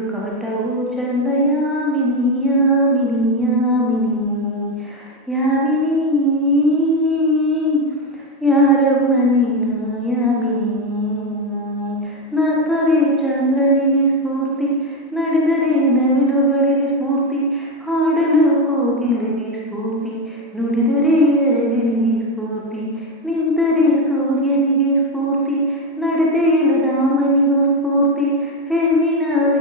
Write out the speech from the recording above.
ು ಕಟವು ಚಂದ ಯಾಮಿನಿ ಯಾಮಿನಿ ಯಾಮಿನಿ ಯಾವಿನ ಯಾರಮ್ಮನಿನ ಯಾಮಿನಿ ನಕ್ಕರೆ ಚಂದ್ರನಿಗೆ ಸ್ಫೂರ್ತಿ ನಡೆದರೆ ನವಿಲುಗಳಿಗೆ ಸ್ಫೂರ್ತಿ ಹಾಡಲು ಕೋಗಿಲೆಗೆ ಸ್ಫೂರ್ತಿ ನುಡಿದರೆ ಅರಗನಿಗೆ ಸ್ಫೂರ್ತಿ ನಿಂತರೆ ಸೂರ್ಯನಿಗೆ ಸ್ಫೂರ್ತಿ ನಡೆದೆಯಲು ರಾಮನಿಗೂ ಸ್ಫೂರ್ತಿ ಹೆಣ್ಣಿನ